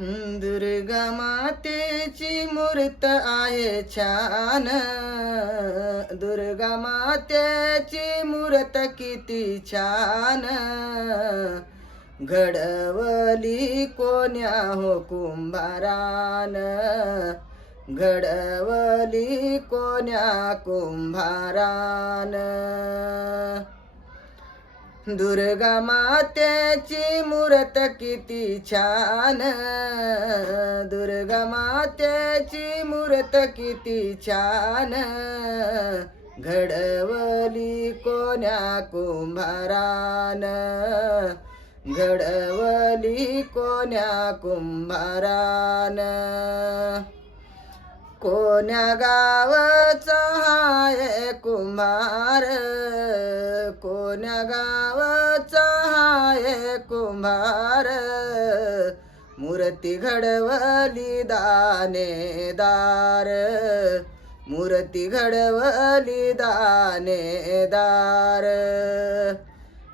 दुर्गा मातेची मूर्त आहे छान. दुर्गा मातेची मूर्त किती छान. घडवली कोण्या हो कुंभारान? घडवली कोण्या कुंभारान? दुर्गा मातेची मूर्त किती छान. दुर्गा मातेची मूर्त किती छान. घडवली कोण्या कुंभारान. घडवली कोण्या कुंभारान. कोण्या गावचा हाय कुंभार. कोण्या गाव कुंभार मूर्ती घडवली दानेदार मूर्ती घडवली दानेदार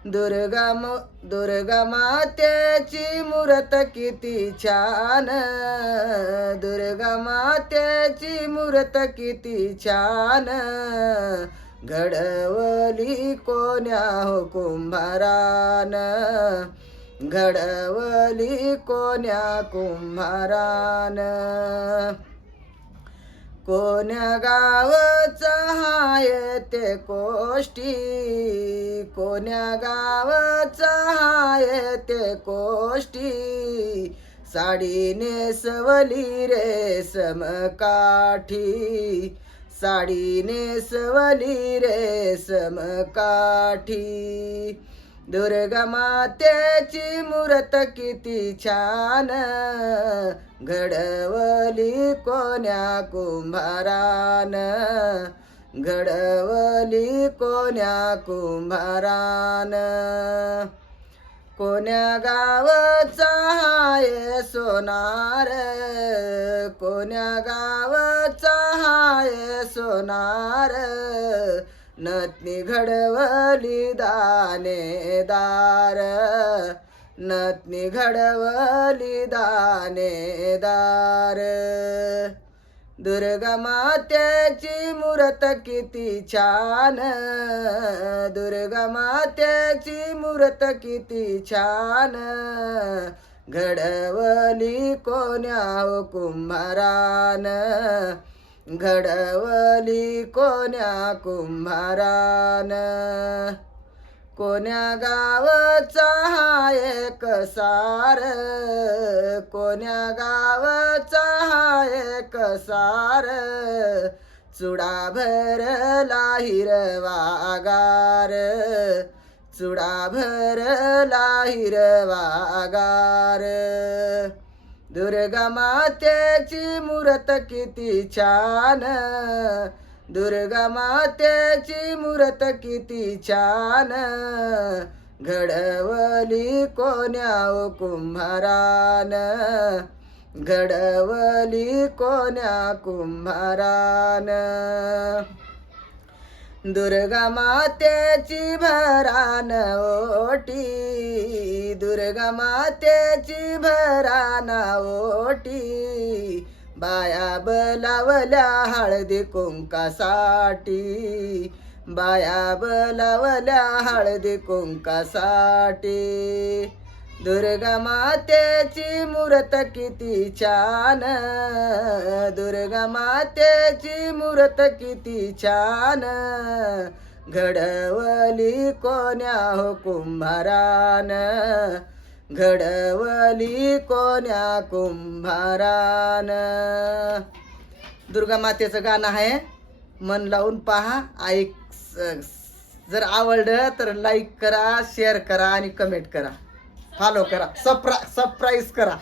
दुर्गा म दुर्गा मातेची मूर्त किती छान. दुर्गा मातेची मूर्त किती छान. घडवली कोण्या हो कुंभारान. घडवली कोण्या कुंभारान? कोण्या गावचा हाय ते कोष्टी कोण्या गावचा हाय ते कोष्टी साडी नेसवली रे समकाठी. साडी नेसवली रे समकाठी. दुर्गा मातेची मूर्त किती छान. घडवली कोण्या कुंभारान? घडवली कोण्या कुंभारान? कोण्या गावचा हाय सोनार? कोण्या गावचा हाय सोनार? नत्नी घडवली दानेदार नत्नी घडवली दानेदार दुर्गा मात्याची मूर्त किती छान. दुर्गा मात्याची मूर्त किती छान. घडवली कोण्या हो कुंभारान. घडवली कोण्या कुंभारान? कोण्या गावचा क सार? कोण्या गावचा क सार? चुडा भरला हिरवागार. चुडा भरला हिरवागार. दुर्गा मातेची मूर्त किती छान. दुर्गा मातेची मूर्त किती छान. घडवली कोण्या कुंभारान. घडवली कोण्या कुंभारान. दुर्गा मातेची भरान ओटी. दुर्गा मातेची भरान ओटी. बाया बलावल्या हळदी कुंकासाठी. बाया बलावल्या हळदी कुंकासाठी. दुर्गा मातेची मूर्त किती छान. दुर्गा मातेची मूर्त किती छान. घडवली कोण्या हो कुंभारान. घडवली कोण्या कुंभारान. दुर्गा मातेचं गाणं आहे मन लावून पहा. ऐक जर आवडलं तर लाईक करा शेअर करा आणि कमेंट करा. फॉलो करा. सप्रा सरप्राईज करा.